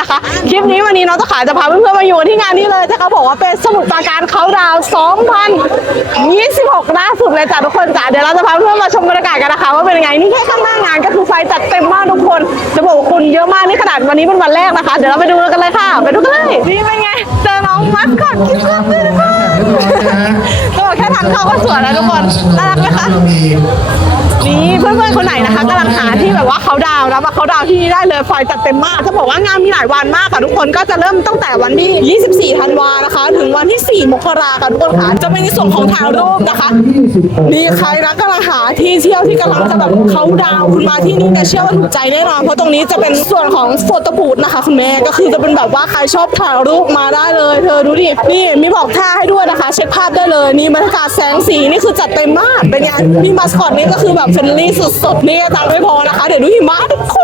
นะคะ คลิปนี้วันนี้น้องตะขายจะพาเพื่อนๆมาอยู่ที่งานนี้เลยจะเขาบอกว่าเป็นสมุดปราการเขาดาวน์2026ล่าสุดเลยจ้ะทุกคนจ้ะเดี๋ยวเราจะพาเพื่อนๆมาชมบรรยากาศกันนะคะ ว่าเป็นยังไงนี่แค่ข้างหน้างานก็คือไฟจัดเต็มมากทุกคน จะบอกว่าคนเยอะมากนี่ขนาดวันนี้เป็นวันแรกนะคะ เดี๋ยวเราไปดูกันเลยค่ะ ไปดูกันเลยนี่เป็นไงเจอน้องมัสคอตคิดว่าเป็นค่ะก็บอกแค่ทางเข้าก็สวยแล้วทุกคนน่ารักไหมคะ นี่เพื่อนๆคนไหนนะคะกำลังหาที่แบบว่าเขาดาวน์นะมาเขาดาวน์ที่นี่ได้เลยไฟจัดเต็มมากจะบอกว่างานมีหลายวันมากค่ะทุกคนก็จะเริ่มตั้งแต่วันที่ 24 ธันวานะคะ ถึงวันที่ 4 มกราค่ะทุกคนค่ะจะเป็นในส่วนของถ่ายรูปนะคะนี่ใครนะกำลังหาที่เที่ยวที่กำลังจะแบบเขาดาวน์คุณมาที่นี่เนี่ยเชื่อว่าถูกใจแน่นอนเพราะตรงนี้จะเป็นส่วนของโฟโต้บูธนะคะคุณแม่ก็คือจะเป็นแบบว่าใครชอบถ่ายรูปมาได้เลย เธอดูดินี่มีบอกท่าให้ด้วยนะคะ เช็คภาพได้เลยนี่บรรยากาศแสงสีนี่คือจัดเต็มมากเป็นไงมีมาสคอตนี่ก็คือแบบเฟรนลี่สุดๆนี่ตังไม่พอนะคะ เดี๋ยวดูหิมะทุกคน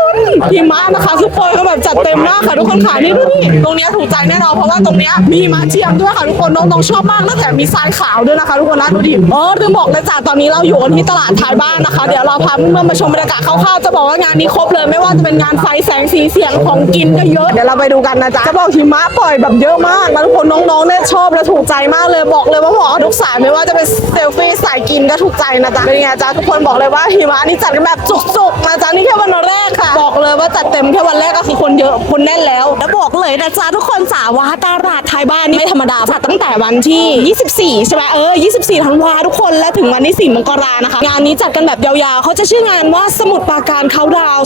หิมะนะคะทุกคนก็แบบจัดเต็มมากค่ะทุกคนขานี่ดูดิตรงเนี้ยถูกใจแน่นอนเพราะว่าตรงเนี้ยมีหิมะเทียมด้วยค่ะทุกคนน้องๆชอบมากแล้วแถมมีทรายขาวด้วยนะคะ ทุกคนนะดูดิเออลืมบอกเลยจ้ะตอนนี้เราอยู่กันที่ตลาดท้ายบ้านนะคะ เดี๋ยวเราพาเพื่อนๆมาชมบรรยากาศคร่าวๆจะบอกว่างานนี้ครบเลยไม่ว่าจะเป็นงานไฟแสงสีเสียงของกินก็เยอะเดี๋ยวเราไปดูกันนะจ๊ะจะบอกหิมะปล่อยแบบเยอะมากนะทุกคนน้องๆเนี่ยชอบและถูกใจมากเลยบอกเลยว่าเหมาะกับทุกสายไม่ว่าจะเป็นเซลฟี่สายกินก็ถูกใจนะจ๊ะเป็นไงจ๊ะทุกคนบอกเลยว่าหิมะนี่จัดกันแบบจุกๆนะจ๊ะนี่แค่วันแรกค่ะบอกเลยว่าจัดเต็มแค่วันแรกก็คือคนเยอะคนแน่นแล้ว แล้วบอกเลยนะจ๊ะทุกคนสาวาตลาดไทยบ้านนี่ไม่ธรรมดาจัดตั้งแต่วันที่ 24 ใช่ไหมเออ 24ธันวาทุกคนและถึงวันที่ 4มกรานะคะ งานนี้จัดกันแบบยาวๆ เขาจะชื่องานว่าสมุดปราการเขาดาว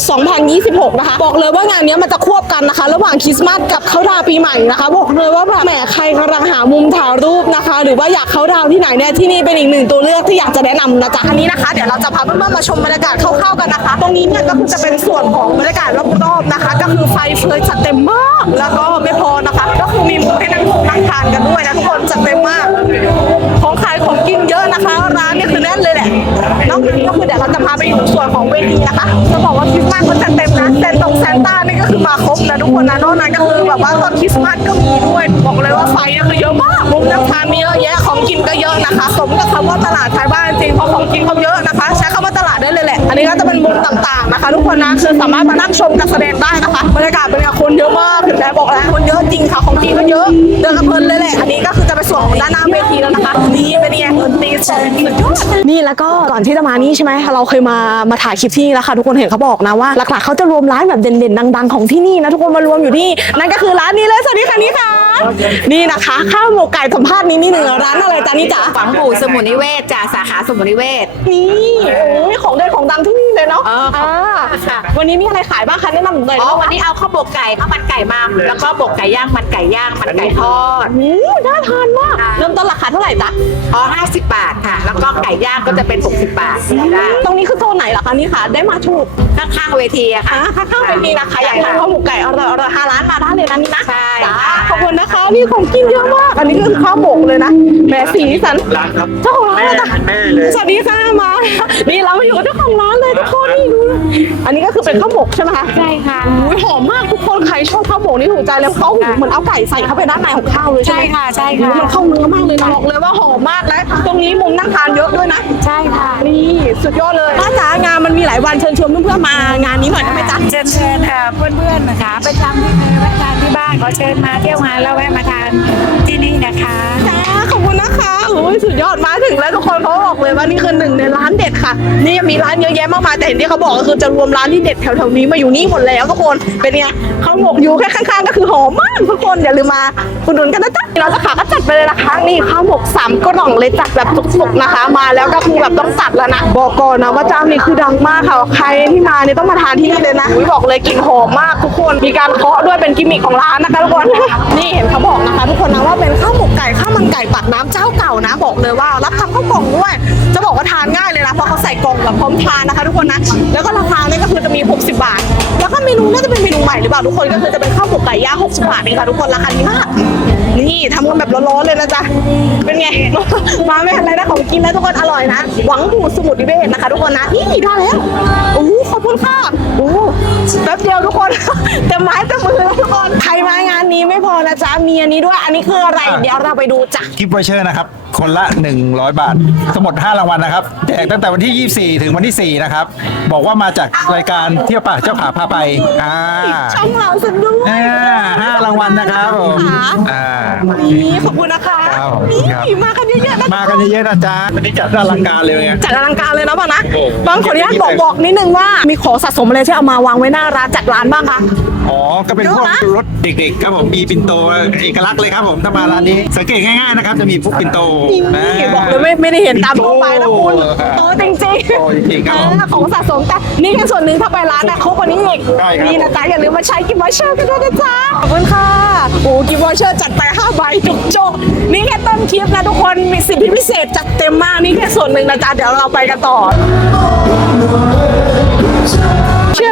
2026 นะคะ บอกเลยว่างานนี้มันจะควบกันนะคะ ระหว่างคริสต์มาสกับเขาดาวปีใหม่นะคะ บอกเลยว่าแบบแหมใครกำลังหามุมถ่ายรูปนะคะ หรือว่าอยากเขาดาวที่ไหนเนี่ยที่นี่เป็นอีกหนึ่งตัวเลือกที่อยากจะแนะนำนะจ๊ะอันนี้นะคะเดี๋ยวเราจะพาเพื่อนๆมาชมบรรยากาศคร่าวๆกันนะคะ ตรงนี้เนี่ยก็คือจะเป็นส่วนของบรรยากาศรอบๆนะคะ ก็คือไฟเฟยจัดเต็มมาก แล้วก็ไม่พอนะคะ ก็คือมีมุมให้นั่งนั่งทานกันด้วยนะทุกคนจัดเต็มมาก ของขายของกินเยอะนะคะ ร้านนี่คือแน่นเลยแหละนอกจากนี้ก็คือเดี๋ยวเราจะพาไปอยู่ส่วนของเวทีนะคะจะบอกว่าคริสต์มาสเขาจัดเต็มนะเซนตรงแซนต้านี่ก็คือมาครบนะทุกคนนะนอกนั้นก็คือแบบว่าต้นคริสต์มาสก็มีด้วยบอกเลยว่าไฟเนี่คือเยอะมากมุมนั่งทานมีเยอะแยะของกินก็เยอะนะคะสมกับคำว่าตลาดไทยบ้านจริงเพราะของกินเขาเยอะนะคะ ใช้คำว่าตลาดได้เลยแหละอันนี้ก็จะเป็นมุมต่างๆนะคะทุกคนนะคือสามารถมานั่งชมการแสดงได้นะคะบรรยากาศเป็นไงคนเยอะมากถึงได้บอกแล้วคนเยอะจริงค่ะของกินก็เยอะเดินกันเพลินเลยแหละอันนี้ก็คือจะไปส่วนของด้านหน้าเวทีแล้วนะคะนี่เป็นไงดนตรีสุดยอดนี่แล้วก็ก่อนที่จะมานี่ใช่ไหมเราเคยมามาถ่ายคลิปที่นี่แล้วค่ะทุกคนเห็นเขาบอกนะว่าหลักๆเขาจะรวมร้านแบบเด่นๆดัง ๆ ของที่นี่นะทุกคนมารวมอยู่ที่นั่นก็คือร้านนี้เลยสวัสดีค่ะนี่ค่ะ นี่นะคะ ข้าวหมกไก่สัมภาษณ์นี้นี่หนึ่งร้านอะไรจ๊ะนี่จ๋าฝังปู่สมุนนิเวศจากสาขาสมุนนิเวศนี่โอ้ยของเด่นของดังที่นี่เลยเนาะเออค่ะอ่าวันนี้มีอะไรขายบ้างคะแนะนำหน่อยอ๋อได้ไหมวันนี้เอาข้าวบกไก่ข้าวมันไก่มาแล้วก็บกไก่ย่างมันไก่ย่างมันไก่ทอดโอ้น่าทานมากค่ะเริ่มต้นราคาเท่าไหร่จ๊ะอ๋อ50บาทค่ะ แล้วก็ไก่ย่างก็จะเป็น60บาทได้ตรงนี้คือโซนไหนล่ะคะนี่ค่ะ ได้มาถูกข้างๆเวทีอะอ่าค่ะข้างๆเวทีนะคะอยากทานข้าวหมกไก่อร่อยอร่อยห้าร้านมาได้เลยนะนี่นะใช่จ้าขอบคุณนะคะ นี่ของกินเยอะมาก อันนี้ก็คือข้าวหมกเลยนะแหมสีสันร้านครับเจ้าของร้านแม่เลยจ้ะแม่เลยสวัสดีค่ะมา นี่เรามาอยู่กับเจ้าของร้านเลยทุกคนนี่ดูอันนี้ก็คือเป็นข้าวหมกใช่ไหมคะใช่ค่ะอุ้ยหอมมากทุกคนใครชอบข้าวหมกนี่ถูกใจเลยเขาเหมือนเอาไก่ใส่เข้าไปด้านในของข้าวเลยใช่ใช่ไหมค่ะใช่ค่ะมันเข้าเนื้อมากเลยนะบอกเลยว่าหอมมากและตรงนี้มุมนั่งทานเยอะด้วยนะใช่ค่ะนี่สุดยอดเลยป้าจ๋างานมันมีหลายวันเชิญชวนเพื่อนๆมางานนี้หน่อยได้ไหมจ๊ะเชิญเชิญเอ่อเพื่อนๆนะคะไปทำที่ไหนไปทานที่บ้าน ขอเชิญมาเที่ยวงานแล้วแวะมาทานที่นี่นะคะ จ้าขอบคุณนะคะโอ้ยสุดยอดมาถึงแล้วทุกคนเขาบอกเลยว่านี่คือหนึ่งในร้านเด็ดค่ะ นี่ยังมีร้านเยอะแยะมากมายแต่เห็นที่เขาบอกก็คือจะรวมร้านที่เด็ดแถวๆนี้มาอยู่นี่หมดแล้วทุกคนเป็นไงข้าวหมกอยู่แค่ข้างๆ ก็คือหอมมากทุกคนอย่าลืมมาอุดหนุนกันนะจ๊ะเราจะขาก็จัดไปเลยนะคะนี่ข้าวหมกสามกล่องเลยจัดแบบสุกๆนะคะ มาแล้วก็คือแบบต้องจัดแล้วนะบอกก่อนนะว่าเจ้านี้คือดังมากค่ะใครที่มาเนี่ยต้องมาทานที่นี่เลยนะอุ๊ยบอกเลยกลิ่นหอมมากทุกคนมีการเคาะด้วยเป็นกิมมิคของร้านนะคะทุกคนนี่เห็นเขาบอกนะคะ ทุกคนนะว่าเป็นข้าวหมกไก่ข้าวมันไก่ปากน้ำเจ้าเก่านะบอกเลยว่า รับทำข้าวกล่องด้วย จะบอกว่าทานง่ายเลยนะเพราะเขาใส่กล่องแบบพร้อมทานนะคะ ทุกคนนะแล้วก็ราคาเนี่ยก็คือจะมี 60 บาท แล้วก็เมนูน่าจะเป็นเมนูใหม่หรือเปล่าทุกคนก็คือจะเป็นข้าวหมกไก่ย่าง60 บาทเองค่ะทุกคนราคาดีมากนี่ทำกันแบบร้อนๆเลยนะจ๊ะเป็นไง มาไม่ทันไรนะของกินแล้วทุกคนอร่อยนะ หวังบูสมุทรนิเวศนะคะ ทุกคนนะนี่ได้แล้วโอ้โหขอบคุณค่ะโอ้โหแป๊บเดียวทุกคนเต็มไม้เต็มมือแล้วทุกคนใครมางานนี้ไม่พอนะจ๊ะมีอันนี้ด้วย อันนี้คืออะไรอะเดี๋ยวเราไปดูจ้ะกิฟต์วอเชอร์นะครับ คนละ 100 บาททั้งหมด5รางวัลนะครับ แจกตั้งแต่วันที่ 24 ถึงวันที่ 4 นะครับ บอกว่ามาจากรายการเที่ยวป่าเจ้าขาพาไปอ่าช่องเราสุดด้วยอ่าห้ารางวัลนะครับผมค่ะอ่านี่ขอบคุณนะคะครับนี่ครับ มากันเยอะๆนะมากันเยอะๆนะจ๊ะวันนี้จัดอลังการเลยไง จัดอลังการเลยนะป่ะนะโอ้โห บางขออนุญาตบอกบอกนิดนึงว่ามีของสะสมอะไรที่เอามาวางไว้หน้าร้านจัดร้านบ้างคะ อ๋อ ก็เป็นพวกเยอะนะรถเด็กๆครับผมมีปินโตเอกลักษณ์เลยครับผมถ้ามาร้านนี้ สังเกตง่ายๆนะครับ จะมีพวกปินโตนะนี่บอกเลยไม่ไม่ได้เห็นตามทั่วไปนะคุณโอ้โหโตจริงโตจริงๆครับผมอ่าของสะสมแต่นี่แค่ส่วนหนึ่งถ้าไปร้านนะครบกว่านี้อีกใช่ครับนี่นะจ๊ะอย่าลืมมาใช้กิฟต์วอเชอร์กันด้วยนะจ๊ะขอบคุณค่ะโอ้กิฟต์วอเชอร์จัดไป5ใบจุกจกนี่แค่ต้นคลิปนะทุกคนมีสิทธิพิเศษจัดเต็มมากนี่แค่ส่วนหนึ่งนะจ๊ะเดี๋ยวเราไปกันต่อชื่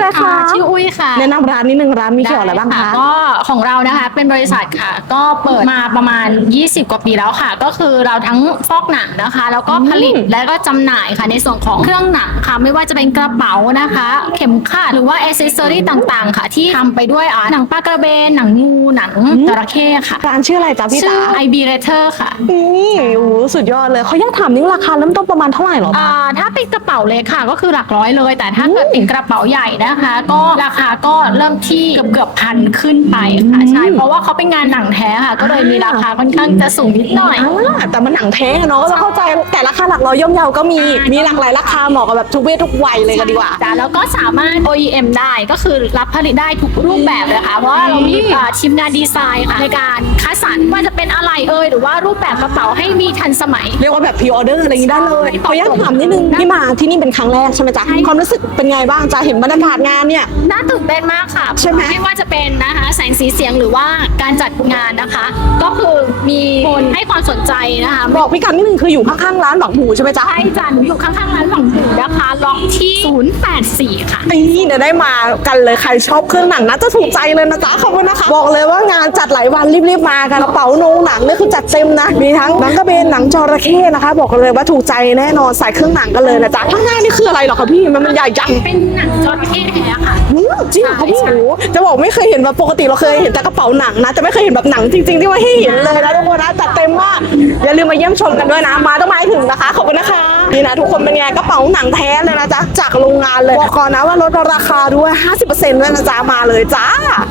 ออะไรคะค่ะชื่ออุ้ยค่ะแนะนำร้านนิดนึงร้านมีเกี่ยวอะไรบ้างด้คะ ก็ของเรานะคะเป็นบริษัทค่ะ ก็เปิดมาประมาณ 20 กว่าปีแล้วค่ะ ก็คือเราทั้งฟอกหนังนะคะ แล้วก็ผลิตและก็จำหน่ายค่ะในส่วนของเครื่องหนังค่ะ ไม่ว่าจะเป็นกระเป๋านะคะ เข็มขัดหรือว่าอ c เซสซอรี่ต่างๆ ค่ะ ที่ทำไปด้วยอ่าหนังปลากระเบน หนังงูหนังจระเข้ค่ะร้านชื่ออะไรจ๊ะพี่ชื่จ๋าอ IB r a t e r ค่ะ นี่โอ้โหสุดยอดเลยเขาอยากถามนี่ราคาเริ่มต้นประมาณเท่าไหร่เหรอ อ่าถ้าเป็นกระเป๋าเล็กค่ะก็คือหลักร้อยเลย แต่ถ้าเกิดเป็นกระเป๋าใหญ่นะคะ ก็ราคาก็เริ่มที่เกือบเกือบพันขึ้นไปค่ะใช่เพราะว่าเขาเป็นงานหนังแท้ค่ะ ก็เลยมีราคาค่อนข้างจะสูงนิดหน่อย อ่าแต่มันหนังแท้อะเนาะก็จะเข้าใจแต่ราคาหลักร้อยย่อมเยาก็มีอ่ามี มีหลากหลายราคาเหมาะกับแบบทุกเพศทุกวัยเลยก็ดีกว่า จ้ะแล้วก็สามารถ OEM ได้ก็คือรับผลิตได้ทุกรูปแบบเลยค่ะเพราะว่าเรามีอ่าทีมงานดีไซน์ค่ะในการคัดสรรว่าจะเป็นอะไรเอ่ยหรือว่ารูปแบบกระเป๋าให้มีทันสมัย เรียกว่าแบบพรีออเดอร์อะไรอย่างนี้ได้เลยใช่ขออนุญาตถามนิดนึงที่มาที่นี่เป็นครั้งแรกใช่ไหมจ๊ะใช่ค่ะความรู้สึกเป็นไงบ้างจ๊ะเห็นบรรยากาศงานเนี่ย น่าตื่นเต้นมากค่ะใช่ไหมไม่ว่าจะเป็นนะคะแสงสีเสียงหรือว่าการจัดงานนะคะ ก็คือมีคนให้ความสนใจนะคะบอกพี่กันนิดนึงคืออยู่ข้างๆร้านหวังหูใช่ไหมจ๊ะใช่จ้ะหนูอยู่ข้างๆร้านหวังหูนะคะล็อกที่ 084 ค่ะนี่เดี๋ยวได้มากันเลยใครชอบเครื่องหนังน่าจะถูกใจเลยนะจ๊ะขอบคุณนะคะ บอกเลยว่างานจัดหลายวันรีบๆมากันกระเป๋าโนงหนังนี่คือจัดเต็มนะมีทั้งหนังกระเบนหนังจระเข้นะคะ บอกเลยว่าถูกใจแน่นอนใส่เครื่องหนังกันเลยนะจ๊ะข้างหน้านี่คืออะไรเหรอคะพี่มันมันใหญ่จังเป็นหนังจระเข้แท้ค่ะอืมจริงเหรอคะพี่ใช่โอ้โหจะบอกไม่เคยเห็นแบบปกติเราเคยเห็นแต่กระเป๋าหนังนะแต่ไม่เคยเห็นแบบหนังจริง ๆ ที่ว่าให้เห็นเลยนะทุกคนนะจัดเต็มมากอย่าลืมมาเยี่ยมชมกันด้วยนะ มาต้องมาให้ถึงนะคะ ขอบคุณนะคะนี่นะทุกคนเป็นไงกระเป๋าหนังแท้เลยนะจ๊ะจากโรงงานเลยบอกก่อนนะว่าลดราคาด้วย 50%ด้วยนะจ๊ะมาเลยจ้า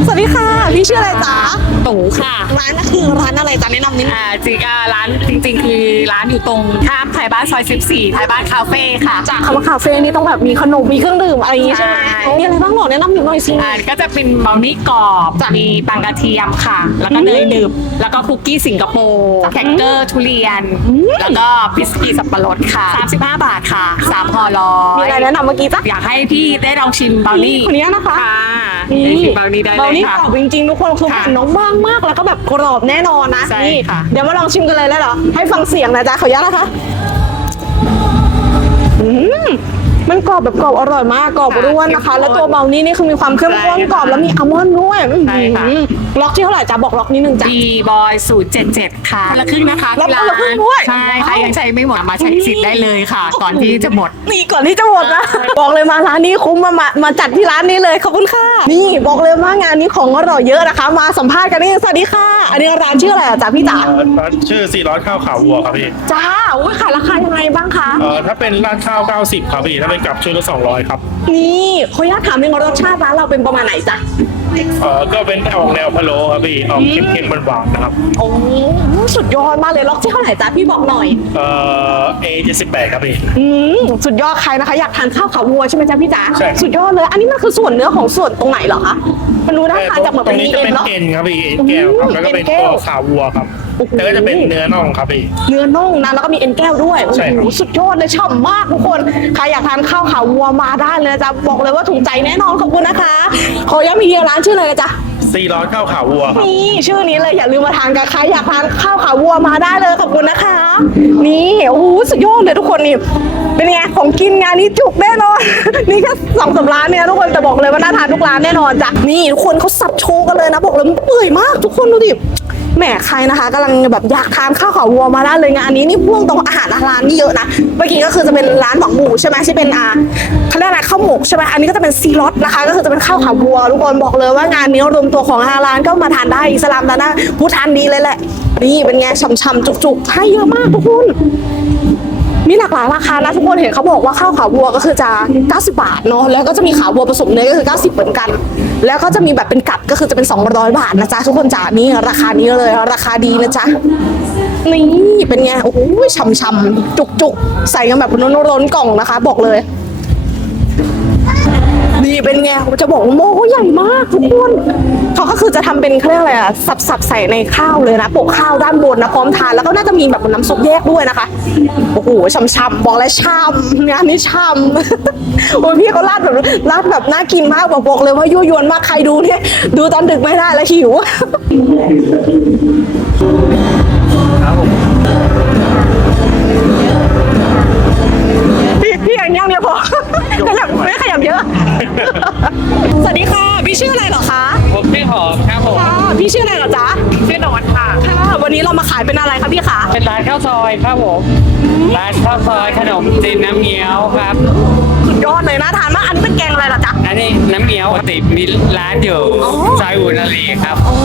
สวัสดีค่ะ พี่ชื่ออะไรจ๊ะตู่ค่ะ ร้านน่ะคือร้านอะไรจ๊ะแนะนำนิดนึงอ่าจริงอ่าร้านจริง ๆ คือร้านอยู่ตรงข้ามไทยบ้านซอย 14ไทยบ้านคาเฟ่ค่ะ จากคำว่าคาเฟ่นี่ต้องแบบมีขนมมีเครื่องดื่มอะไรอย่างงี้ใช่ไหมใช่ มีอะไรบ้างหรอแนะนำหน่อยสิ อ่าก็จะเป็นเบลนี่กรอบมีปังกระเทียมค่ะ แล้วก็เนยหนึบแล้วก็คุกกี้สิงคโปร์แคคเกอร์ทุเรียน แล้วก็บิสกิตสับปะรดค่ะ35 บาทค่ะ3ห่อร้อมียอะไรแนะนำเมื่อกี้จ๊ะอยากให้พี่ได้ลองชิมเบลนี่คนนี้นะคะค่ะได้ชิมเบลนี่ได้เบาเลยนี่ค่ะกรอบจริงๆทุกคนคือค่ะผ่านน้องบางมากแล้วก็แบบกรอบแน่นอนนะใช่นี่ค่ะเดี๋ยวมาลองชิมกันเลยแล้วเหรอให้ฟังเสียงนะจ๊ะขออนุญาตนะคะอืม มันกรอบแบบกรอบอร่อยมากกรอบร่วนนะคะ แล้วตัวเบานี่นี่คือมีความเข้มข้นกรอบแล้วมีอัลมอนด์ด้วยใช่ค่ะอืมล็อกที่เท่าไหร่จ๊ะบอกล็อกนิดนึงจ้ะ ดีบอยสูตร77 ค่ะคนละครึ่งนะคะรับที่คนละครึ่งด้วย ใช่ใครยังใช้ไม่หมดมาใช้สิทธิ์ได้เลยค่ะ ก่อนที่จะหมด นี่ก่อนที่จะหมดนะ บอกเลยมาร้านนี้คุ้มมามามาจัดที่ร้านนี้เลยขอบคุณค่ะ นี่บอกเลยว่างานนี้ของอร่อยเยอะนะคะ มาสัมภาษณ์กันนี่สวัสดีค่ะ อันนี้ร้านชื่ออะไรอะจ๊ะพี่จ๋าร้านชื่อ4ร้อยข้าวขาววัวครับพี่จ้าอุ้ยขายราคายังไงบ้างคะ เอ่อถ้าเป็นราดข้าว 90 ครับพี่ถ้าเป็นกับชุดละ200ครับ นี่ขออนุญาตถามหนึ่งว่ารสชาติร้านเราเป็นประมาณไหนจ๊ะ เอ่อก็เป็นออกแนวพะโล้ครับพี่ออกเค็มๆหวานๆนะครับโอ้สุดยอดมากเลยล็อกที่เท่าไหร่จ๊ะพี่บอกหน่อย เอ่อ A78 ครับพี่ อืมสุดยอดใครนะคะ อยากทานข้าวขาวัวใช่ไหมจ๊ะพี่จ๋าใช่ครับ สุดยอดเลย อันนี้มันคือส่วนเนื้อของส่วนตรงไหนเหรอคะ มันรู้น่าทานจากเหมือนตรเป็นงนี้มีจะเอ็นเป็นเนาะเอ็นครับพี่เอ็นแก้วครับแล้วก็เป็นเอ็นแก้ตัววขาวัวครับโอ้โหแล้วก็จะเป็นเนื้อน่องครับพี่เนื้อน่องนะแล้วก็มีเอ็นแก้วด้วยโอ้ใช่ครับโหสุดยอดเลยฉ่ำมากทุกคนใครอยากทานข้าวขาวัวมาได้เลยนะจ๊ะบอกเลยว่าถูกใจแน่นอนขอบคุณนะคะ ขอย้ำอีกทีร้านชื่ออะไรนะจ๊ะ 4ร้อยข้าวขาวัวครับ นี่ชื่อนี้เลยอย่าลืมมาทานกันค่ะอยากทานข้าวขาวัวมาได้เลยขอบคุณนะคะ นี่โอ้โหสุดยอดเลยทุกคนนี่เป็นไงของกินงานนี้จุกแน่นอน นี่แค่สองสามร้านเนี่ยทุกคนแต่บอกเลยว่าน่าทานทุกร้านแน่นอนจ้ะนี่ทุกคนเขาสับโชว์กันเลยนะบอกเลยมันเปื่อยมากทุกคนดูดิ แหมใครนะคะกำลังแบบอยากทานข้าวขาวัวมาได้เลยงานนี้นี่พ่วงตรงอาหารร้านนี่เยอะนะเมื่อกี้ก็คือจะเป็นร้านหมักหมูใช่ไหมที่เป็นอ่าเขาเรียกอะไรข้าวหมกใช่ไหมอันนี้ก็จะเป็นซีรอสนะคะ ก็คือจะเป็นข้าวขาวัวทุกคนบอกเลยว่างานนี้รวมตัวของฮาลานก็มาทานได้อิสลามดานะผู้ทานดีเลยแหละนี่เป็นไงช่ำๆจุกๆให้เยอะมากทุกคน มีหลากหลายราคานะทุกคนเห็นเขาบอกว่าข้าวขาวัวก็คือจะ 90 บาทเนาะแล้วก็จะมีขาวัวผสมเนยก็คือ 90 เหมือนกัน แล้วก็จะมีแบบเป็นกัดก็คือจะเป็น 200 บาทนะจ๊ะทุกคนจ๋านี่ราคานี้เลยราคาดีนะจ๊ะนี่เป็นไงโอ้โหช่ำๆจุกๆ ใส่กันแบบร้นๆกล่องนะคะ บอกเลย เป็นไงผมจะบอกว่าโมเขาใหญ่มากทุกคนเขาก็คือจะทำเป็นเขาเรียกอะไรอะสับๆใส่ในข้าวเลยนะโปะข้าวด้านบนนะพร้อมทานแล้วก็น่าจะมีแบบน้ำซุปแยกด้วยนะคะโอ้โหช่ำๆบอกเลยช่ำงานนี้ช่ำโอ้ยพี่เขาราดแบบราดแบบน่ากินมากบอกบอกเลยว่ายั่วยวนมากใครดูเนี่ยดูตอนดึกไม่ได้แล้วหิวพี่พี่อย่างเงี้ยเนี่ยพอ ขยับไม่ขยับเยอะ สวัสดีค่ะ พี่ชื่ออะไรเหรอคะผมชื่อหอมครับผมค่ะพี่ชื่ออะไรเหรอจ๊ะชื่อโนนค่ะค่ะวันนี้เรามาขายเป็นอะไรคะพี่คะเป็นร้านข้าวซอยครับผมร้านข้าวซอยขนมจีนน้ำเงี้ยวครับสุดยอดเลยน่าทานมากอันนี้เป็นแกงอะไรเหรอจ๊ะอันนี้น้ำเงี้ยวปกติมีร้านอยู่ซอยอุนารีครับอ๋อ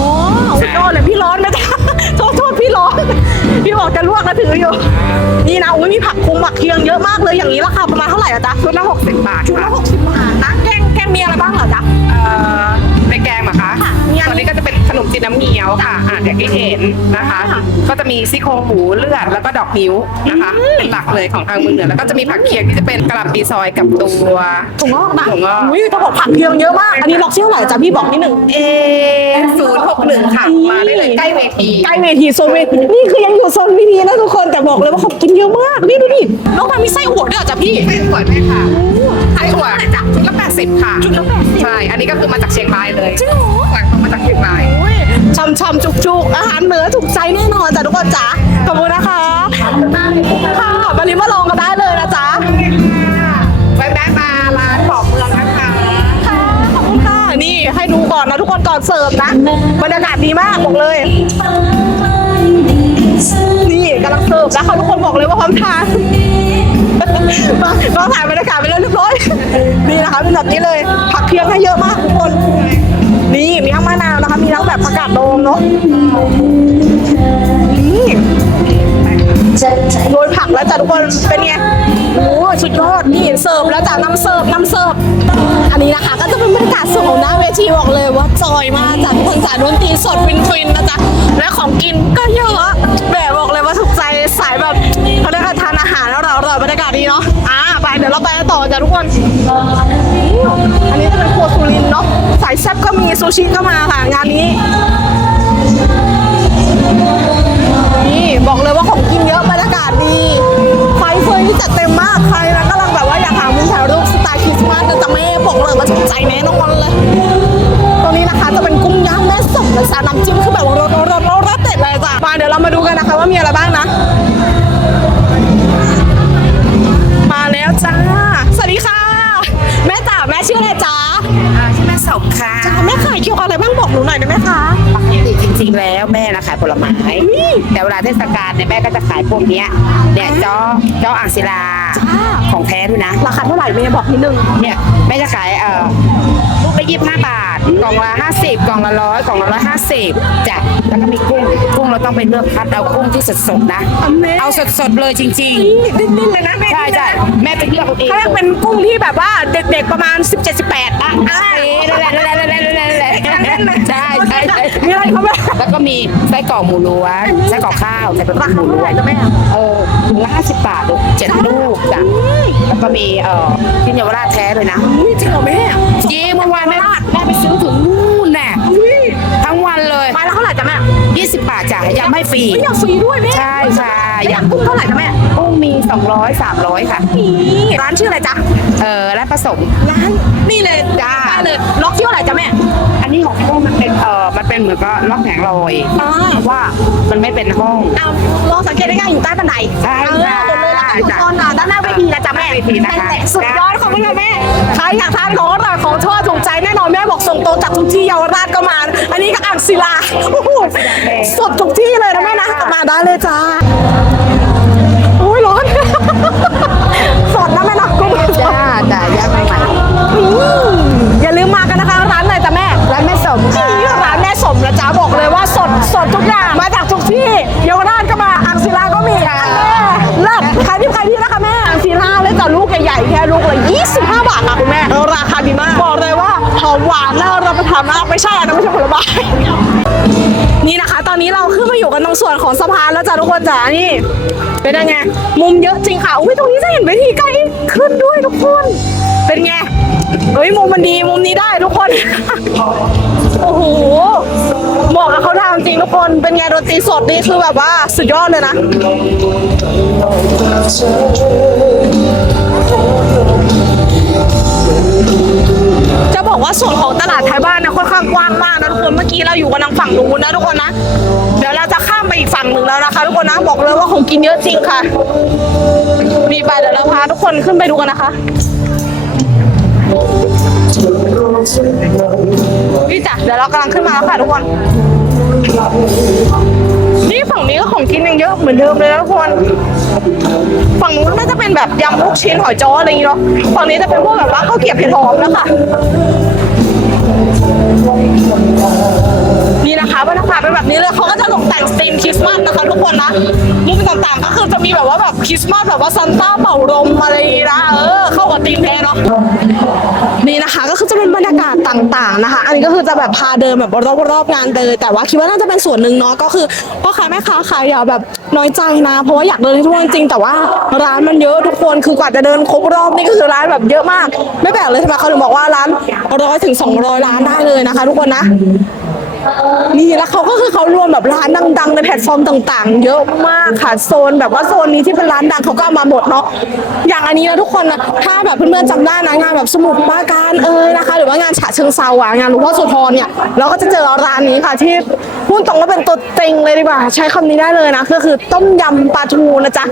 สุดยอดเลยพี่ร้อนไหมจ๊ะโทษโทษ พี่ร้อนพี่บอกจะลวกนะถืออยู่ นี่นะอุ้ยมีผักคุมผักเคียงเยอะมากเลยอย่างนี้ราคาประมาณเท่าไหร่อะจ๊ะชุดละ60บาทชุดละ60บาทนะแกงแกงมีอะไรบ้างเหรอจ๊ะในแนขนมจีนน้ำเงี้ยวค่ะอ่าอย่างที่เห็นนะคะค่ะก็จะมีซี่โครงหมูเลือดแล้วก็ดอกนิ้วนะคะ เป็นหลักเลยของทางเมืองเหนือแล้วก็จะมีผักเคียงที่จะเป็นกระหล่ำปีซอยกับตัวถั่วงอกนะถั่วงอกอุ้ยเขาบอกผักเคียงเยอะมาก อันนี้ล็อกชื่อเท่าไหร่จ๊ะพี่บอกนิดหนึ่งเอศูนย์หกหนึ่งค่ะมาได้เลยใกล้เวทีใกล้เวทีโซนเวทีนี่คือยังอยู่โซนเวทีนะทุกคนแต่บอกเลยว่าเขากินเยอะมากนี่ดูดินอกจากมีไส้อั่วด้วยเหรอจ๊ะพี่ไม่สวยไหมค่ะไส้ถั่วชุดละแปดสิบค่ะชุดละแปดสิบใช่อันนี้ก็คือมาจากเชียงรายเลยจริงเหรอสั่งตรงมาจากเชียงรายอุ้ย ช่ำๆจุกๆ อาหารเหนือถูกใจแน่นอนจ้ะทุกคนจ๋าขอบคุณนะคะค่ะมาลิมาลองกันได้เลยนะจ๊ะแวะๆมาร้านบอกเมืองนะคะค่ะขอบคุณค่ะนี่ให้ดูก่อนนะทุกคนก่อนเสิร์ฟนะบรรยากาศดีมากบอกเลย นี่กำลังเสิร์ฟนะคะทุกคนบอกเลยว่าพร้อมทานมามาถ่ายบรรยากาศไปแล้วเรียบร้อยนี่นะคะเป็นแบบนี้เลยผักเคียงให้เยอะมากทุกคนนี่ มีทั้งแบบผักกาดโดมเนาะนี่โรยผักแล้วจ้ะทุกคน เป็นไงโอ้สุดยอดนี่เสิร์ฟแล้วจ้ะน้ำเสิร์ฟน้ำเสิร์ฟ อันนี้นะคะ ก็จะเป็นบรรยากาศสดของหน้าเวทีบอกเลยว่าจอยมากจ้ะทุกคนจ๋าดนตรีสดฟินๆนะจ๊ะ และของกินก็เยอะแบบบอกเลยว่าถูกใจสายแบบเขาเรียกว่าทานอาหารแล้วเราเราบรรยากาศดีเนาะ อ่าไปเดี๋ยวเราไปกันต่อจ้ะทุกคน อันนี้จะเป็นครัวสุรินทร์เนาะสาย แซ่บก็มีซูชิก็มาค่ะ งานนี้ นี่ บอกเลยว่าของกินเยอะบรรยากาศดีไฟเฟยนี่จัดเต็มมากใครนะกำลังแบบว่าอยากหามุมถ่ายรูปสไตล์คริสต์มาสจะแม่บอกเลยว่าถูกใจแน่นอนเลยตัวนี้นะคะจะเป็นกุ้งย่างแม่สดนะจ๊ะน้ำจิ้มคือแบบว่ารสรสรสรสเด็ดเลยจ้ะมาเดี๋ยวเรามาดูกันนะคะว่ามีอะไรบ้างนะ มาแล้วจ้าสวัสดีค่ะ แม่จ๋าแม่ชื่ออะไรจ๊ะ ชื่อแม่สมค่ะจ้าแม่ขายเกี่ยวกับอะไรบ้างบอกหนูหน่อยได้ไหมคะปกติจริงๆแล้วแม่นะขายผลไม้ แต่เวลาเทศกาลเนี่ยแม่ก็จะขายพวกเนี้ยเนี่ยจ้อจ้ออ่างศิลาของแท้ด้วยนะ ราคาเท่าไหร่แม่บอกนิดนึงเนี่ยแม่จะขายเอ่อลูกละยี่สิบห้าบาทกล่องละห้าสิบกล่องละร้อยกล่องละร้อยห้าสิบจ้ะแล้วก็มีกุ้งกุ้งเราต้องไปเลือกคัดเอากุ้งที่สดๆนะ เอาสดๆเลยจริงดิ้นๆเลยนะแม่ๆ ใช่ใช่แม่ไปเลือกเอาเองเขาเรียกเป็นกุ้งที่แบบว่าเด็กๆประมาณ 17-18อะอะนั่นแหละนั่นแหละนั่นแหละนั่นแหละนั่นแหละใช่ใช่ใช่มีอะไรเขาไหมแล้วก็มีไส้กรอกหมูล้วนไส้กรอกข้าวไส้กรอกราหคามูเท่าล้ไหวร่นจ๊ะแม่เออถุงละห้าสิบบาทลูกเจ็ดลูกจ้ะแล้วก็มีเอ่อที่เยาวราชแท้เลยนะอุ้ยจริงเหรอแม่จริงเมื่อวานแม่แม่ไปซื้อถึงนู่นน่ะอุ้ยทั้งวันเลยไม้ละเท่าไหร่จ๊ะแม่20บาทจ้ะยังไม่ฟรีไม่อยากฟรีด้วยแม่ใช่ใช่ อยัยางกกุ้งเท่าไหร่จ๊ะแม่กุ้งมี 200 300 ค่ะ นี่ร้านชื่ออะไรจ๊ะ เออและผสม ร้านนี่เลยจ้าได้เลยล็อกชื่ออะไรจ๊ะแม่ อันนี้ของกุ้งมันเป็นเออมันเป็นเหมือนกับล็อกแผงลอยอ่าว่ามันไม่เป็นห้อง เอาลองสังเกตได้ง่ายอยู่ใต้บันไดใช่เออจ้ะเดินเลยแล้วก็อยู่โซนอะด้านหน้าเวทีนะจ๊ะแม่หน้าเวทีนะคะนั่นแหลสุดยอดของคุณค่ะแม่ใครอยากทานของอร่อยของทอดถูกใจแน่นอนแม่บอกส่งตรงจากทุกที่เยาวราชก็มา อันนี้ก็อ่างศิลาโอ้โหสดทุกที่เลยนะแม่นะมาได้เลยจ้า 25 บาทค่ะคุณแม่ราคาดีมาก บอกเลยว่าหอมหวานน่ารับประทานมากไม่ใช่อันนั้นไม่ใช่ผลไม้นี่นะคะ ตอนนี้เราขึ้นมาอยู่กันตรงส่วนของสะพานแล้วจ้ะทุกคนจ้ะนี่เป็นยังไงมุมเยอะจริงค่ะอุ้ยตรงนี้จะเห็นเวทีใกล้ขึ้นด้วยทุกคน เป็นไงเฮ้ยมุมมันดีมุมนี้ได้ทุกคน โอ้โหเหมาะกับเขาทำจริงทุกคน เป็นไงดนตรีสดนี่คือแบบว่าสุดยอดเลยนะ บอกว่าส่วนของตลาดไทยบ้านนะค่อนข้างกว้างมากนะทุกคนเมื่อกี้เราอยู่กันทางฝั่งนู้นนะทุกคนนะเดี๋ยวเราจะข้ามไปอีกฝั่งหนึ่งแล้วนะคะ ทุกคนนะบอกเลยว่าของกินเยอะจริงค่ะมีไปเดี๋ยวเราพาทุกคนขึ้นไปดูกันนะคะนี่จ้ะเดี๋ยวเรากำลังขึ้นมาแล้วค่ะทุกคน ฝั่งนี้ก็ของกินยังเยอะเหมือนเดิมเลยนะทุกคนฝั่งนู้นน่าจะเป็นแบบยำลูกชิ้นหอยจ้ออะไรอย่างเงี้เนาะฝั่งนี้จะเป็นพวกแบบว่าข้าวเกรี๊ยวเผ็ดหอมนะคะ นี่นะคะบรรยากาศเป็นแบบนี้เลยเขาก็จะตกแต่งสตีมคริสต์มาสนะคะทุกคนนะมุมต่างๆก็คือจะมีแบบว่าแบบคริสต์มาสแบบว่าซันต้าเป่าลมอะไรอย่างงี้นะเออเข้ากับธีมแท้เนาะนี่นะคะก็คือจะเป็นบรรยากาศต่างๆนะคะ อันนี้ก็คือจะแบบพาเดินแบบรอบๆงานเลยแต่ว่าคิดว่าน่าจะเป็นส่วนหนึ่งเนาะก็คือพ่อค้าแม่ค้าขายอย่าแบบน้อยใจนะ เพราะว่าอยากเดินทั่วจริงแต่ว่าร้านมันเยอะทุกคนคือกว่าจะเดินครบรอบนี่ก็คือร้านแบบเยอะมาก ไม่แปลกเลยทำไมเขาถึงบอกว่าร้านร้อยถึงสองร้อยร้านได้เลยนะคะ ทุกคนนะ นี่แล้วเขาก็คือเขารวมแบบร้านดังๆในแพลตฟอร์มต่าง ๆ เยอะมากค่ะโซนแบบว่าโซนนี้ที่เป็นร้านดังเขาก็เอามาหมดเนาะอย่างอันนี้นะทุกคนนะถ้าแบบเพื่อนๆจำได้นะงานแบบสมุดปราการเอ่ยนะคะ หรือว่างานฉะเชิงเซาอะงานหลวงพ่อโสธรเนี่ยเราก็จะเจอร้านนี้ค่ะที่พูดตรงว่าเป็นตัวเต็งเลยดีกว่า ใช้คำนี้ได้เลยนะก็คือต้มยำปลาทูนะจ๊ะ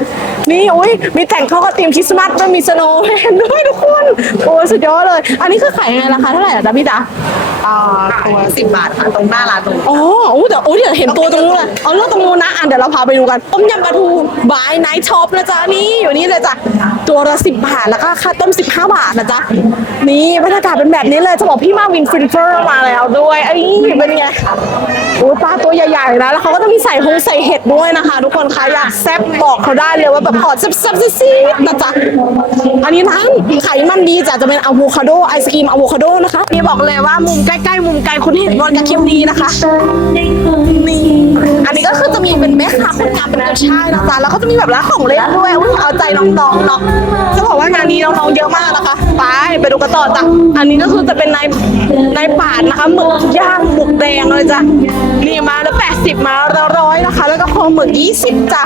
นี่อุ้ยมีแต่งเข้ากับธีมคริสต์มาสด้วยมีสโนว์แมนด้วยทุกคนโอ้ยสุดยอดเลย อันนี้คือขายยังไงราคาเท่าไหร่อะจ๊ะพี่จ๊ะ ตัวสิบบาทค่ะตรงหน้าร้านตรงอ๋ออู้แต่โอ้เดี๋ยวเห็นตัวตรงนู้นเลยเอาเรื่องตรงนู้นนะอะเดี๋ยวเราพาไปดูกันต้มยำปลาทูบายไนท์ช็อปนะจ๊ะนี่อยู่นี่เลยจ้ะตัวละสิบบาทแล้วก็ค่าต้มสิบห้าบาทนะจ๊ะนี่บรรยากาศเป็นแบบนี้เลยจะบอกพี่มาวินฟินเฟอร์มาแล้วด้วยไอ้นี่เป็นไงโอ้ยปลาตัวใหญ่ๆนะแล้วเขาก็จะมีใส่หงใส่เห็ดด้วยนะคะ ทุกคนคะอยากแซ่บบอกเขาได้เลยว่าแบบขอแซ่บๆซีดๆนะจ๊ะอันนี้ร้านไขมันดีจ้ะจะเป็นอะโวคาโดไอศกรีมอะโวคาโดนะคะนี่บอกเลยว่ามุมใกล้ล้ๆมุมไกลคุณเห็นบอลกับคิมดีนะคะนี่อันนี้ก็คือจะมีเป็นแม่ค้าคนงานเป็นกระชายนะจ๊ะแล้วก็จะมีแบบร้านของเล่นด้วยอุ๊ยเอาใจน้องๆเนาะจะบอกว่างานนี้น้องๆเยอะมากนะคะไปไปดูกันต่อจ้ะอันนี้ก็คือจะเป็นนายนายป่านนะคะหมึกย่างหมึกแดงเลยจ้ะนี่มาแล้วแปดสิบมาแล้วร้อยนะคะ แล้วก็คอหมึกยี่สิบจ้ะ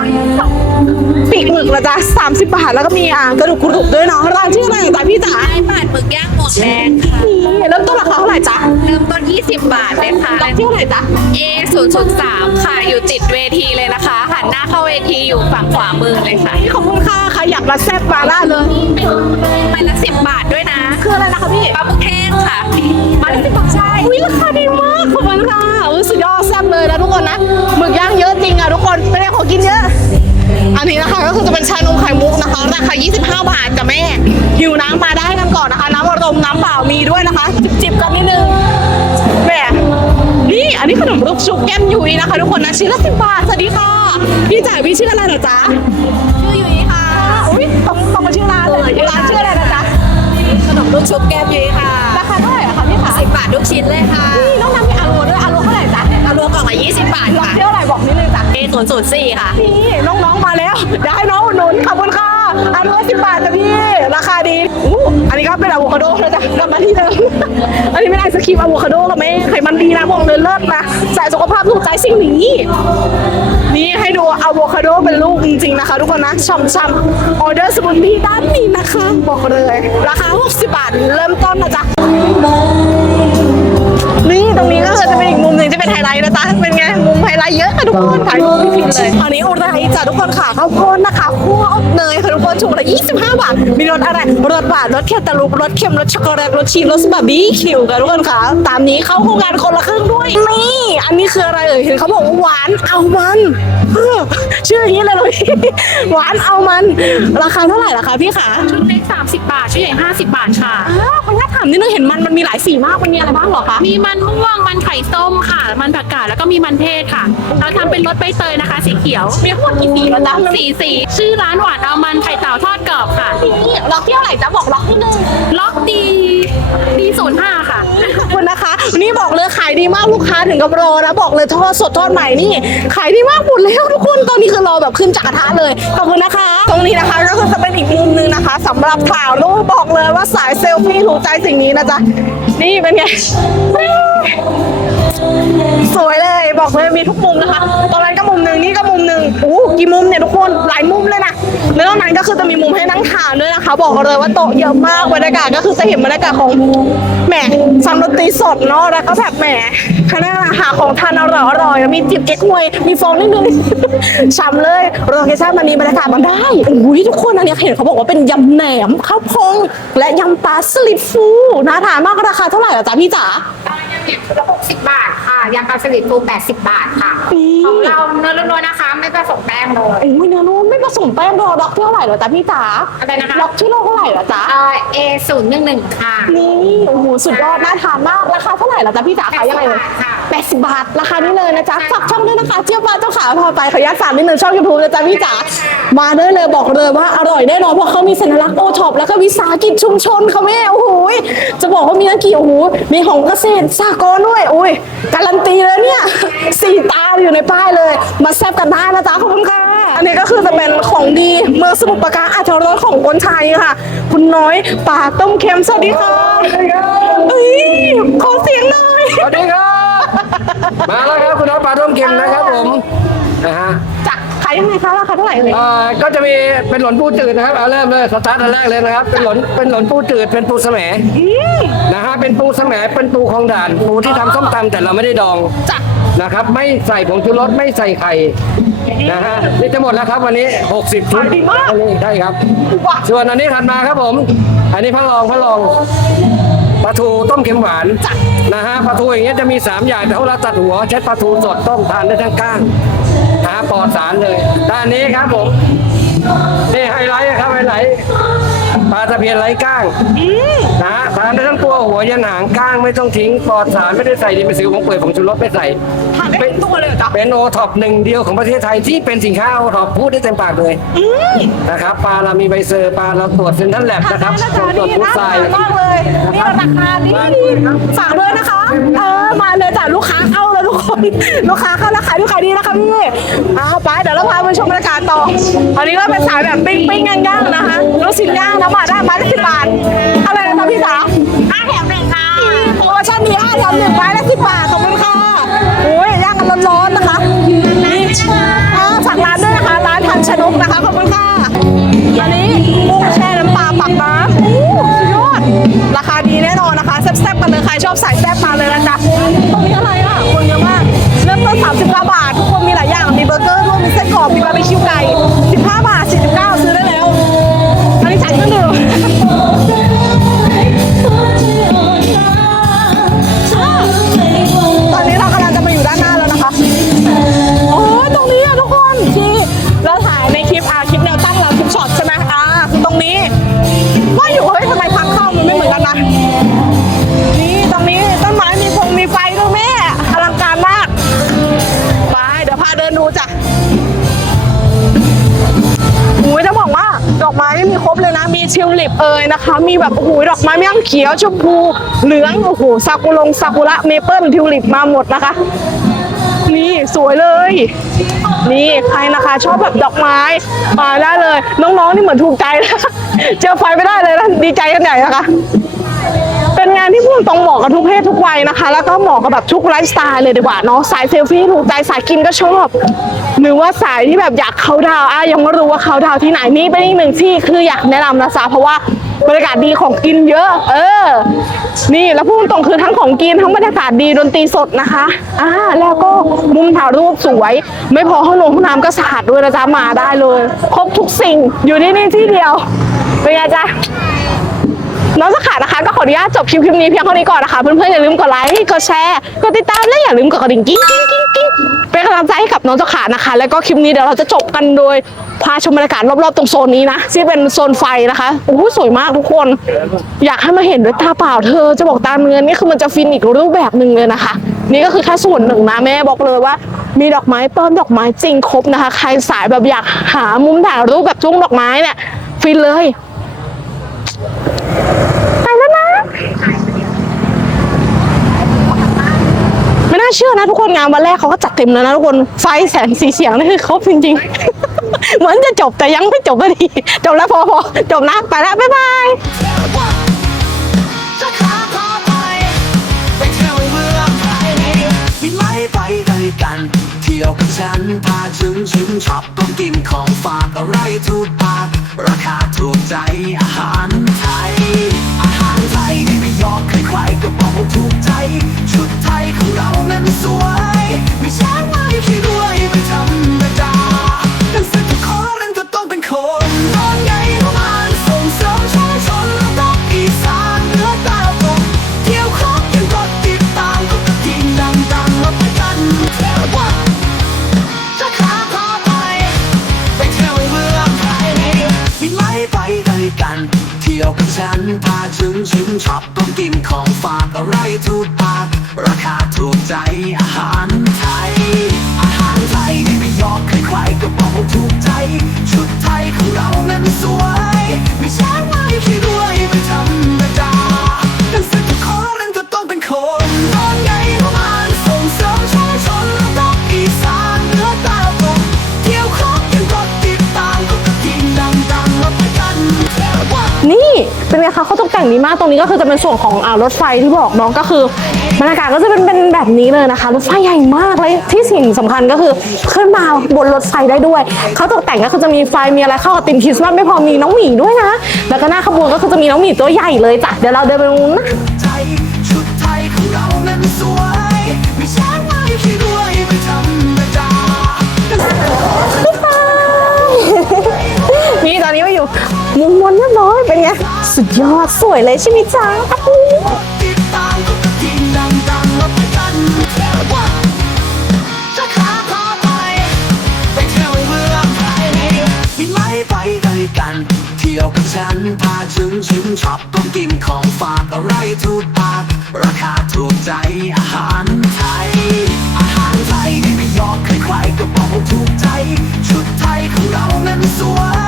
ปีกหมึกละจ้ะสามสิบบาทแล้วก็มีอ่างกระดูกกรุบด้วยเนาะร้านชื่ออะไรจ๊ะพี่จ๋าบาทหมึกย่างหมวกแดงค่ะ นี่เริ่มต้นราคาเท่าไหร่จ๊ะเริ่มต้น 20 บาทเลยค่ะ ร้านชื่ออะไรจ๊ะ A 0 0 3ค่ะ อยู่ติดเวทีเลยนะคะ หันหน้าเข้าเวทีอยู่ฝั่งขวามือเลยค่ะขอบคุณค่ะใครอยากมาแซ่บมาได้เลยไปละ10บาทด้วยนะ คืออะไรนะคะพี่ปลาหมึกแห้งค่ะ มาละ10บาทใช่อุ้ยราคาดีมากขอบคุณค่ะอุ้ยสุดยอดแซ่บเลยนะทุกคนนะหมึกย่างเยอะจริงอะทุกคนไม่ได้ของกินเยอะ อันนี้นะคะก็คือจะเป็นชานมไข่มุกนะคะราคา25 บาทจ้ะแม่หิวน้ำมาได้กันก่อนนะคะ น้ำอารมณ์น้ำเปล่ามีด้วยนะคะ จิบๆกันนิดนึงแหมนี่อันนี้ขนมลูกชุบแก้มยุ้ยนะคะ ทุกคนนะชิ้นละสิบบาทสวัสดีค่ะพี่จ่ายพี่ชื่ออะไรเหรอจ๊ะชื่อยุ้ยค่ะอุ้ยตรงตรงมาชื่อร้านเลยร้านชื่ออะไรนะจ๊ะขนมลูกชุบแก้มยุ้ยค่ะราคาเท่าไหร่อะคะพี่คะ10บาททุกชิ้นเลยค่ะนี่น้องน้ำมีอารัวด้วยอารัวเท่าไหร่จ๊ะเอารวมกล่องละ20บาทลองค่ะเที่ยวอะไรบอกนิดนึง จ้ะ A 0 0 4 ค่ะ นี่น้องๆมาแล้วเดี๋ยวให้น้องอุดหนุนขอบคุณค่ะอันละสิบบาทจ้ะพี่ราคาดีอู้อันนี้ก็เป็นอะโวคาโดนะจ๊ะกลับมาที่เดิม อันนี้เป็นไอศครีมอะโวคาโดกับแม่ไขมันดีนะบอกเลยเลิศนะใส่สุขภาพถูกใจสิ่งนี้นี่ให้ดูอะโวคาโดเป็นลูกจริงๆนะคะ ทุกคนนะช่ำๆออเดอร์สมุนพีด้านนี้นะคะ บอกเลยราคา 60 บาทเริ่มต้นนะจ๊ะนี่ตรงนี้ก็คือจะเป็นอีกมุมหนึ่งที่เป็นไฮไลท์นะจ๊ะเป็น ไงมุมไฮไลท์เยอะค่ะทุกคนถ่ายรูปพี่ฟินเลยอันนี้อะไรจ้ะทุกคนค่ะข้าวโพดนะคะคั่วอบเนยค่ะทุกคนถุงละ25 บาท มีรสอะไรรสหวานรสแคนตาลูปรสเค็มรสช็อกโกแลตรสชีสรสบาร์บี้คิวค่ะทุกคนค่ะตามนี้เข้าโครงงานคนละครึ่งด้วยนี่อันนี้คืออะไรเอ่ยเห็นเขาบอกว่าหวานเอามันเออชื่ออย่างนี้เลยเหรอพี่หวานเอามัน ราคาเท่าไหร่ล่ะคะพี่ขาชุดเล็ก30 บาทชุดใหญ่50 บาทค่ะอ้าวขออนุญาตถามนิดนึงเห็นมันมันมีหลายสีมากมันมีอะไรบ้างเหรอคะมีมันม่วงมันไข่ส้มค่ะ มันผักกาดแล้วก็มีมันเทศค่ะ เราทำเป็นรสใบเตยนะคะ สีเขียวมีทั้งหมดกี่สีแล้วจ๊ะสีสีชื่อร้านหวานเอามันไข่เต่าทอดกรอบค่ะ นี่ล็อกที่เท่าไหร่จ๊ะบอกล็อกที่หนึ่งล็อกดีดีศูนย์ห้าค่ะ ขอบคุณนะคะนี่บอกเลยขายดีมากลูกค้าถึงกับรอนะบอกเลยทอดสดทอดใหม่นี่ขายดีมากหมดแล้วทุกคนตอนนี้คือรอแบบขึ้นจากกระทะเลยขอบคุณนะคะ ตรงนี้นะคะก็คือจะเป็นอีกมุมนึงนะคะสำหรับถ่ายรูปบอกเลยว่าสายเซลฟี่ถูกใจสิ่งนี้นะจ๊ะนี่เป็นไง สวยเลย บอกเลยมีทุกมุมนะคะ ตรงนั้นก็มุมหนึ่งนี่ก็มุมหนึ่งโอ้กี่มุมเนี่ยทุกคนหลายมุมเลยนะแล้วนอกนั้นก็คือจะมีมุมให้นั่งทานด้วยนะคะ บอกเลยว่าโต๊ะเยอะมากบรรยากาศก็คือจะเห็นบรรยากาศของแหมฟังดนตรีสดเนาะแล้วก็แบบแหมข้างหน้าหาของทานอร่อยอร่อยมีจิบเก๊กฮวยมีฟองนิดนึงฉ่ำเลยโลเคชั่นมันนี้บรรยากาศมันได้อุ้ยทุกคนอันนี้เห็นเขาบอกว่าเป็นยำแหนมข้าวพองและยำปลาสลิดฟูน่าทานมากราคาเท่าไหร่ล่ะจ๊ะพี่จ๋า ชุดละ60บาทค่ะยำปลาสลิดฟู80บาทค่ะของเราเนื้อล้วนๆนะคะ ไม่ผสมแป้งเลยโอ้ยเนื้อนุ่มไม่ผสมแป้งดอกล็อกที่เท่าไหร่เหรอจ๊ะพี่จ๋าอะไรนะคะล็อกที่โลเท่าไหร่เหรอจ๊ะเอ่อ A 0 1 1ค่ะ นี่โอ้โหสุดยอดน่าทานมากราคาเท่าไหร่เหรอจ๊ะพี่จ๋าขายยังไงเลยค่ะ แปดสิบบาทราคานี้เลยนะจ๊ะฝากช่องด้วยนะคะเจี๊ยบว่าเจ้าขาพาไปขออนุญาตฝากนิดนึงช่องยูทูบนะจ๊ะพี่จ๋ามาได้เลยบอกเลยว่าอร่อยแน่นอนเพราะเขามีสัญลักษณ์โอท็อปแล้วก็วิสาหกิจชุมชนเขาแม่โอ้โหจะบอกว่ามีนักกี่โอ้โหมีของเกษตรสากรณ์ด้วยโอ้ยการันตีเลยเนี่ยสี่ตาอยู่ในป้ายเลย มาแซ่บกันได้นะจ๊ะขอบคุณค่ะอันนี้ก็คือจะเป็นของดีเมืองสมุทรปราการอาชรสของคนชัยค่ะ คุณน้อยป่าต้มเค็มสวัสดีค่ะเอ้ยขอเสียงหน่อย สวัสดีครับ มาแล้วครับคุณน้องปลาต้มเค็มนะครับผมนะฮะจะขายยังไงคะราคาเท่าไหร่เลยเอ่อก็จะมีเป็นหลนปูจืดนะครับเอาเริ่มเลยสตาร์ทอันแรกเลยนะครับ เป็นหลนเป็นหลนปูจืดเป็นปูแสมนะฮะเป็นปูแสมเป็นปูคลองด่านปูที่ทำส้มตำแต่เราไม่ได้ดองจ้ะนะครับ ไม่ใส่ผงชูรสไม่ใส่ไข่นะฮะนี่จะหมดแล้วครับวันนี้ 60ชุดดีมากอันนี้ใช่ครับว้าส่วนอันนี้ถัดมาครับผม อันนี้พระรองพระรองป ลาทูต้มเค็มหวานนะฮะปลาทูอย่างเงี้ยจะมี 3 อย่างแต่เราตัดหัวใช้ปลาทูสดต้มทานได้ทั้งก้างหาปลอดสารเลยด้านนี้ครับผมนี่ไฮไลท์ครับไฮไลท์ปลาตะเพียนไร้ก้างนะฮะทานได้ทั้งตัวหัวยันหางก้างไม่ต้องทิ้งปลอดสารไม่ได้ใส่ดินเป็นสิวของเปลือกของชูรสไม่ใส่ทานได้ทั้งตัวเลยเหรอจ๊ะเป็นโอท็อปหนึ่งเดียวของประเทศไทยที่เป็นสินค้าโอท็อปพูดได้เต็มปากเลยนะครับปลาเรามีใบเซอร์ปลาเราตรวจเซ็นทรัลแลบนะครับน่าตรวจตรวจฟู้ดน่าไซทานด์ มากเลยนี่ราคาดีดีฝากด้วยนะคะ เออมาเลยจ้ะลูกค้าเข้าแล้วทุกคนลูกค้าเข้าแล้วขายดีขายดีนะคะพี่อ้าวไปเดี๋ยวเราพาไปชมบรรยากาศต่ออันนี้ก็เป็นสายแบบปิ้งปิ้งย่างย่างๆนะคะลูกชิ้นย่างนะมาได้มาได้สิบบาทอะไรนะจ๊ะพี่สาวห้าแถมหนึ่งค่ะโปรโมชั่นดีห้าแถมหนึ่งไม้ละสิบบาทขอบคุณค่ะโอ้ยย่างกันร้อนๆนะคะนี่อ่าฝากร้านด้วยนะคะ ร้านทันชนกนะคะขอบคุณค่ะอันนี้กุ้งแช่น้ำปลาปักน้ำอู้สุดยอดราคาดีแน่นอนนะคะแซ่บๆกันเลยใครชอบสายแซ่บมาเลยนะจ๊ะตรงนี้อะไรอะคนเยอะมากเริ่มต้น39บาททุกคนมี ไม้มีครบเลยนะ มีชิลลิปเอ่ยนะคะ มีแบบโอ้โหดอกไม้ม่างเขียวชมพูเหลืองโอ้โหซากุรงซากุระเมเปิลทิวลิปมาหมดนะคะ นี่สวยเลย นี่ใครนะคะ ชอบแบบดอกไม้มาได้เลย น้องๆนี่เหมือนถูกใจนะเจอไฟไม่ได้เลยนะดีใจกันใหญ่นะคะ เป็นงานที่พูดตรงเหมาะกับทุกเพศทุกวัยนะคะ แล้วก็เหมาะกับแบบทุกไลฟ์สไตล์เลยดีกว่าเนาะสายเซลฟี่ถูกใจสายกินก็ชอบ หรือว่าสายที่แบบอยากเขาดาวอะยังไม่รู้ว่าเขาดาวที่ไหนนี่เป็นอีกหนึ่งที่คืออยากแนะนำนะจ๊ะเพราะว่าบรรยากาศดีของกินเยอะ เออ นี่แล้วพูดตรงคือทั้งของกินทั้งบรรยากาศดีดนตรีสดนะคะอ่าแล้วก็มุมถ่ายรูปสวย ไม่พอห้องนงห้องน้ำก็สะอาดด้วยนะจ๊ะมาได้เลย ครบทุกสิ่งอยู่ที่นี่ที่เดียวเป็นไงจ๊ะ น้องสขานะคะก็ขออนุญาตจบคลิปคลิปนี้เพียงเท่านี้ก่อนนะคะ เพื่อนๆอย่าลืมกดไลค์กดแชร์กดติดตามและอย่าลืมกดกระดิ่งกิ้งกิ้งกิ้งกิ้งเป็นกำลังใจให้กับน้องสขานะคะ แล้วก็คลิปนี้เดี๋ยวเราจะจบกันโดยพาชมบรรยากาศรอบๆตรงโซนนี้นะที่เป็นโซนไฟนะคะโอ้โหสวยมากทุกคน อยากให้มาเห็นด้วยตาเปล่าเธอจะบอกตาเนื้อนี่คือมันจะฟินอีกรูปแบบหนึ่งเลยนะคะ นี่ก็คือแค่ส่วนหนึ่งนะแม่บอกเลยว่า มีดอกไม้ต้นดอกไม้จริงครบนะคะ ใครสายแบบอยากหามุมถ่ายรูปแบบทุ่งดอกไม้เนี่ยฟินเลย ไปแล้วนะ ไม่น่าเชื่อนะทุกคนงานวันแรกเขาก็จัดเต็มแล้วนะทุกคนไฟแสงสีเสียงนี่คือครบจริงๆ เหมือนจะจบแต่ยังไม่จบนาทีจบแล้วพอพอจบนะไปแล้วบ๊ายบายจะขาพาไปด้วยกัน เที่ยวกับฉันพาถึงชิมช็อปต้องกินของฝากอะไรทุกปากราคาถูกใจอาหารไทย ยอมใครๆก็บอกว่าถูกใจ ชุดไทยของเรานั้นสวย ไม่ใช้าไม่ขี้รวยไม่ธรรมดาดังเสร็จทุกคนนั้นก็ต้องเป็นคนนอนใหญ่ประมาณส่งเสริมชุมชนและต้องอีสานเหนือตาตกเที่ยวครบยังกดติดตามก็กระดิ่งดังๆแล้วไปกันเที่ยวว่าจะขาพาไปไปเที่ยวเมืองไทยมีไหมไปด้วยกัน เที่ยวกับฉันพาถึงชิมช็อป อะไรทุกปากราคาถูกใจอาหาร แต่งดีมากตรงนี้ก็คือจะเป็นส่วนของอ่ารถไฟที่บอกน้องก็คือบรรยากาศก็จะเป็นเป็นแบบนี้เลยนะคะรถไฟใหญ่มากเลยที่สิ่งสำคัญก็คือขึ้นมาบนรถไฟได้ด้วยเขาตกแต่งก็คือจะมีไฟมีอะไรเข้ากับติมคริสต์มาสไม่พอมีน้องหมีด้วยนะ แล้วก็หน้าขบวนก็คือจะมีน้องหมีตัวใหญ่เลยจ้ะเดี๋ยวเราเดินไปตรงนู้นนะ สุดยอดสวยเลยใช่ไหมจ๊ะไปเที่ยวว่าจะขาพาไทยวเมืองไทยมีไหมได้กันเที่ยวกับฉันพาถึงชิมช็อปต้องกินของฝากอะไรทุกปากราคาถูกใจอาหารไทย อาหารไทยที่ไม่ยอมใครๆก็บอกว่าถูกใจ ชุดไทยของเรานั้นสวย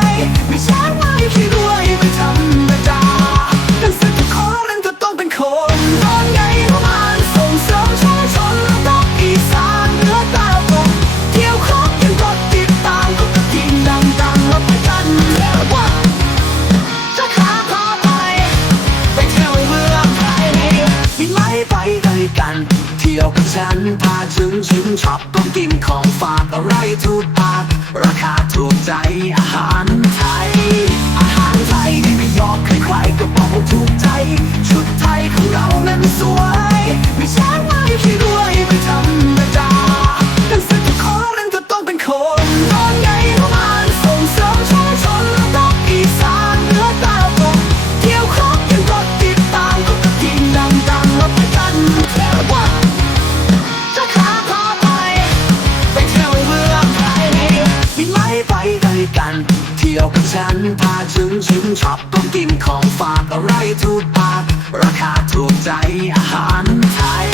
ที่ยวกับฉันพาชิมชิมช็อปต้องกินของฝากอะไรทูกปากราคาถูกใจอาหารไทย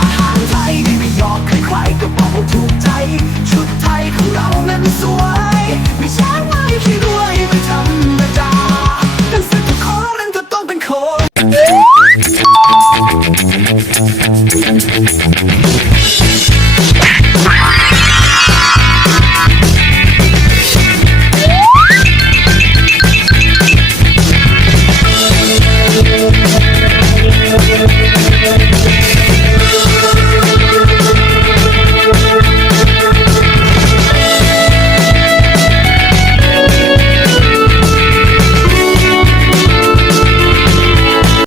อาหารไทยที่ไม่ยอมใครๆก็บอกว่าถูกใจ ชุดไทยของเรานั้นสวย